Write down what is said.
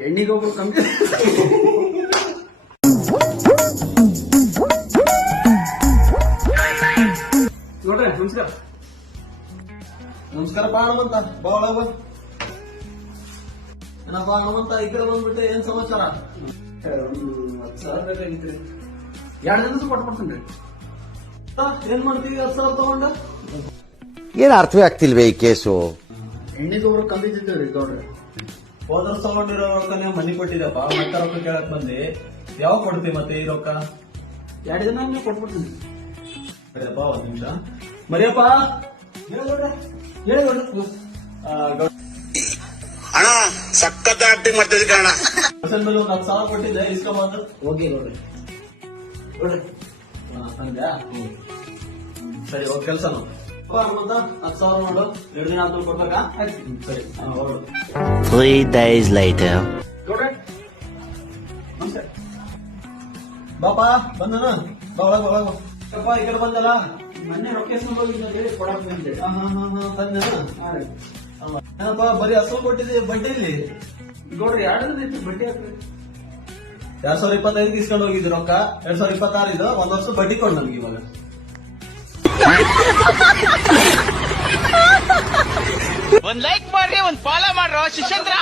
ಎಣ್ಣಿಗೆ ಒಬ್ರು ಕಮ್ಮಿ. ನೋಡ್ರಿ ನಮಸ್ಕಾರ. ನಮಸ್ಕಾರಪ್ಪ ಹನುಮಂತ, ಬಾ ಒಳಗ ಬಾ. ಏನಪ್ಪ ಹನುಮಂತ, ಈ ಕಡೆ ಬಂದ್ಬಿಟ್ಟೆ, ಏನ್ ಸಮಾಚಾರ? 10,000 ಬೇಕಾಗಿತ್ರಿ. 2 ದಿನದ ಕೊಟ್ಬಿಡ್ತೀನಿ. ಏನ್ ಮಾಡ್ತೀವಿ 10,000 ತಗೊಂಡ? ಏನ್ ಅರ್ಥವೇ ಆಗ್ತಿಲ್ವೇ ಈ ಕೇಸು? ಎಣ್ಣಿಗೆ ಒಬ್ರು ಕಮ್ಮಿ ಇದ್ದಿದ್ದೀರಿ ಗೌಡ್ರೆ. ಹೋದ ವರ್ಷ ತಗೊಂಡಿರೋ ರೊಕ್ಕನೇ ಮನಿ ಕೊಟ್ಟಿದ್ದಪ್ಪ, ಮತ್ತೆ ರೊಕ್ಕ ಕೇಳಕ್ ಬಂದಿ. ಯಾವಾಗ ಕೊಡ್ತೀವಿ ಮತ್ತೆ ಈ ರೊಕ್ಕ? 2 ದಿನ ನೀವು ಕೊಟ್ಬಿಡ್ತೀನಿ. ಸರಿಯಪ್ಪ, ಒಂದ್ ನಿಮಿಷ. ಮರಿಯಪ್ಪ, ಹೇಳಿ ಗೌಡ್ರೆ. ಅಣ್ಣ ಸಖತ್ ಆಕ್ಟಿಂಗ್ ಮಾಡ್ತಿದ್ದೆ ಕಣ. ಮೇಲೆ ಒಂದು 10,000 ಕೊಟ್ಟಿದ್ದೆ, ಇಸ್ಕೊಂಬಂದು. ಓಕೆ ಗೌಡ್ರೆ. ನೋಡ್ರಿ ಸಂಧ್ಯಾ. ಸರಿ, ಹೋಗಿ ಕೆಲಸ ಹನುಮಂತ, 10,000 ನೋಡು. 2 ದಿನ ಆದ್ರೂ ಕೊಡ್ಬೇಕಾ? ಸರಿ, ಹೊರಡು. 3 days later. ಗೌಡ್ರೆ ನಮಸ್ಕಾರ. ಬಾಪ ಬಂದನ, ಬಾ ಒಳಗ ಒಳಗ. ಈ ಕಡೆ ಬಂದಲ್ಲ. ಮೊನ್ನೆ ರೊಕ್ಕ ಎಸ್ಕೊಂಡು ಹೋಗಿದ್ದೆ ಕೊಡಕ್ ಬಂದೆ. ತಂದೇನ? ಏನಪ್ಪ ಬರೀ ಹಸು ಕೊಟ್ಟಿದ್ದೆ, ಬಡ್ಡಿ ಇಲ್ಲಿ? ಗೌಡ್ರೆ 2 ದಿನ ಇತ್ತು ಬಡ್ಡಿ ಹಾಕ್ರಿ. 2025 ಇಸ್ಕೊಂಡು ಹೋಗಿದ್ದೆ ರೊಕ್ಕ. 2026 ಇದು, 1 ವರ್ಷ ಬಡ್ಡಿ ಕೊಡು ನಮ್ಗೆ ಇವಾಗ. ಒಂದ್ ಲೈಕ್ ಮಾಡ್ರಿ, ಒಂದ್ ಫಾಲೋ ಮಾಡ್ರೋ ಶಿಷ್ಯಂದ್ರ.